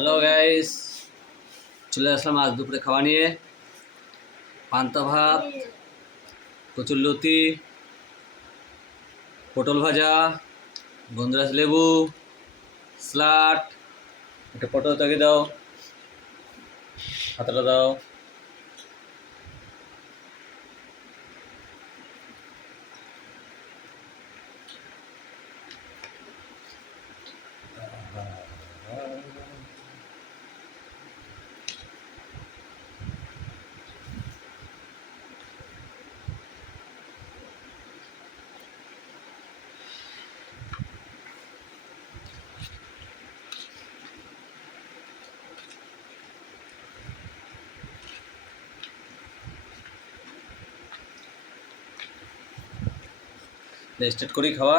Hello guys চলে আসলাম আজ দুপুরে খাওয়া নিয়ে। পান্তা ভাত, কচুর লতি, পটল ভাজা, গন্ধরাজ লেবু, স্লাট, একটা পটল তাকে দাও হাতটা দাও। স্টার্ট করি খাওয়া।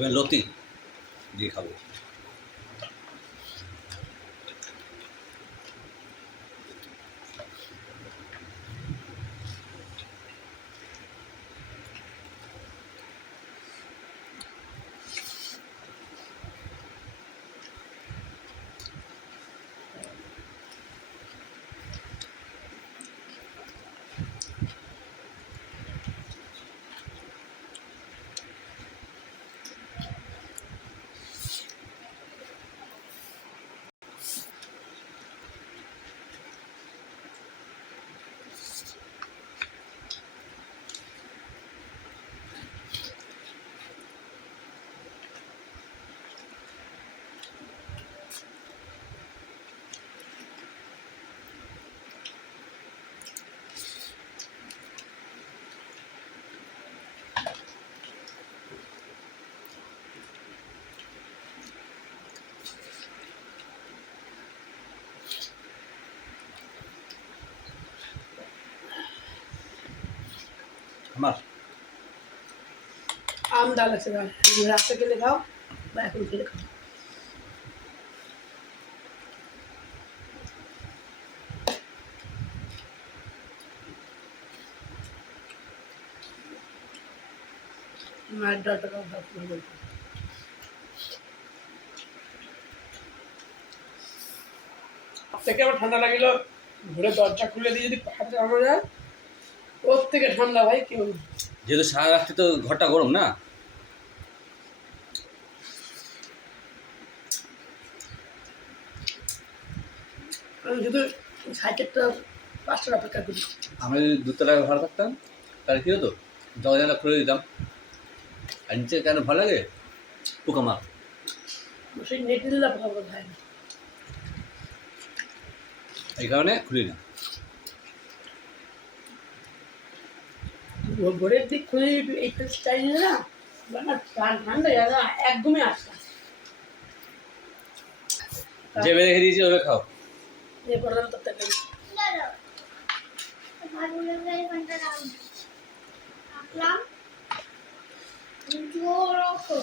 এবার লতি দিয়ে খাব। আমার আম ডাল আছে ভাই রাস্তা গেলে খাও বা এখন খেলে খাও। মায়ের ডালটা খাও থেকে আমার ঠান্ডা লাগিল ঘুরে দরজা খুলে দিয়ে যদি পাহাড়ে নামা যায় ওর থেকে ঠান্ডা ভাই কেউ যেহেতু সারা রাত্রি তো ঘরটা গরম না? আমি শুধু সাইকেলটা পাঁচ অপেক্ষা করি। আমি যদি দুতলায় ভাড়া থাকতাম তাহলে কী হতো? দরজা খুলে দিতাম। আর নিচে কেন ভালো লাগে? পোকামার সেই নেট দিলে পোকা পোকা খায় না। এই কারণে খুলি না। ভোরের দিক খুলে একটু এইটা স্টাইল না বাবা ঠান- ঠান্ডা জায়গা একদমই আসছে না। যে বেড়ে রেখে দিয়েছি ওভাবে খাও এ করলাম তো তাকে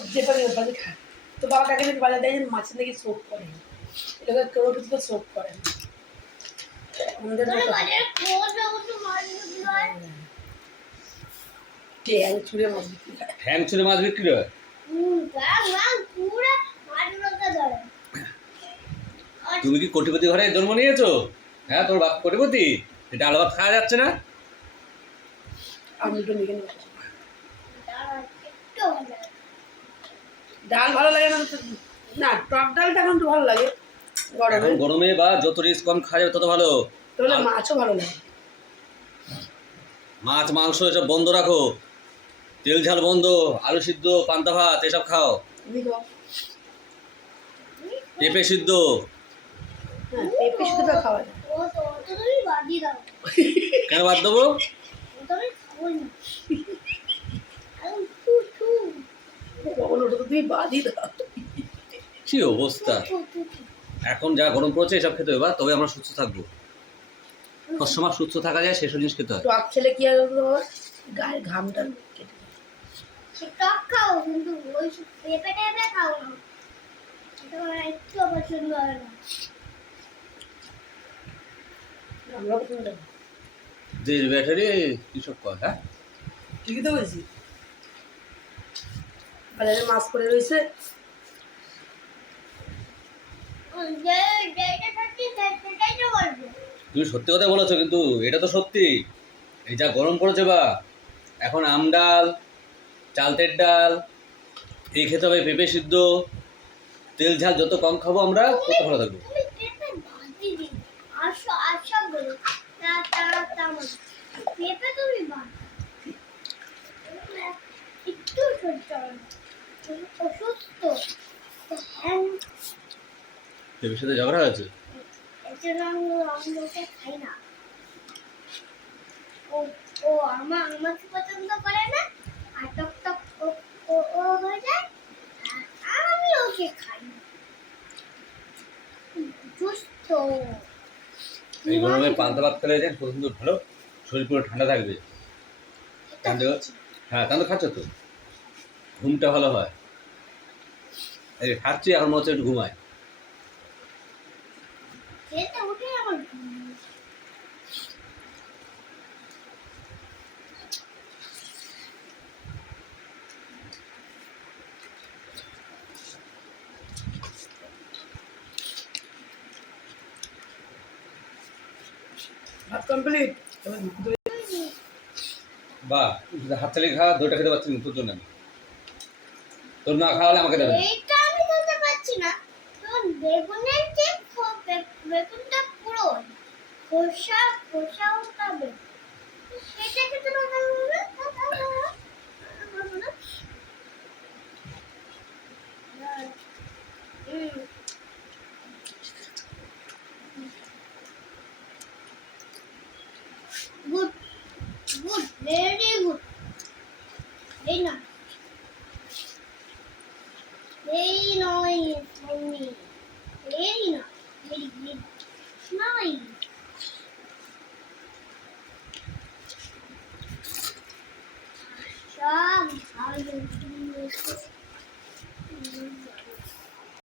যে পারে ও পারে খায় তো বাবা কাকে নাকি বাজার দেয় যে মাছের নাকি সোপ করে এলাকা কেউ কিছু তো সোপ করে না আমাদের মতো ছুঁড়ে মাছ বিক্রি করে। ঠ্যাং ছুঁড়ে মাছ বিক্রি হয় তুমি কি কোটিপতি ঘরে জন্ম নিয়েছো? হ্যাঁ তোর বাপ কোটিপতি? ডাল ভাত খাওয়া যাচ্ছে না? আমি একটু নিয়ে ডাল ভালো লাগে না? না টক ডালটা এখন ভালো লাগে। গরমে। গরমে বা যত রিস্ক কম খাওয়া যাবে তত ভালো। তাহলে মাছও ভালো লাগে। মাছ মাংস এসব বন্ধ রাখো। তেল ঝাল বন্ধ আলু সিদ্ধ পান্তা ভাত এসব খাও। পেঁপে সিদ্ধ। হ্যাঁ কেন বাদ দেবো? কি অবস্থা? এখন যা গরম পড়ছে এসব খেতে হবে তবে আমরা সুস্থ থাকব। সবসময় সুস্থ থাকা যায় সেসব জিনিস খেতে হয়। টক খেলে কি হবে গায়ের ঘামটা যায়। টক খাও কিন্তু ওই পেঁপে টেপে খাও না এটা আমার একটু পছন্দ হয় না। ব্যাটারি কয় হ্যাঁ? ঠিকই তো বলছি। বাজারে মাছ পড়ে রয়েছে। সে- তুমি সত্যি কথা বলেছ কিন্তু এটা তো সত্যি। এই যা গরম পড়েছে বা এখন আম ডাল চালতের ডাল, এই খেতে হবে পেঁপে সিদ্ধ, তেল ঝাল যত কম খাব আমরা, তত ভালো থাকব। ঝগড়া ও ও পছন্দ করে না ও ও আমি ওকে খাই এই গরমে পান্তা ভাত খেলে যে ভালো শরীর পুরো ঠান্ডা থাকবে। হ্যাঁ কান্দে খাচ্ছ তো? ঘুমটা ভালো হয়। এই খাচ্ছি, এখন মনে হচ্ছে একটু ঘুমায় খেতে উঠে আমার ঘুম নেই। ভাত কমপ্লিট বা হাত চালিয়ে খা দইটা খেতে পারছি না তোর জন্য আমি। তোর না খাওয়ালে আমাকে দেবে এইটা আমি খেতে পারছি না। তোর বেগুনের যে বেগুনটা পুরো খোসা খোসা উঠাবে সেটা খেতে পারবে annoying it's only. Very annoying. Very. Job, how you doing this?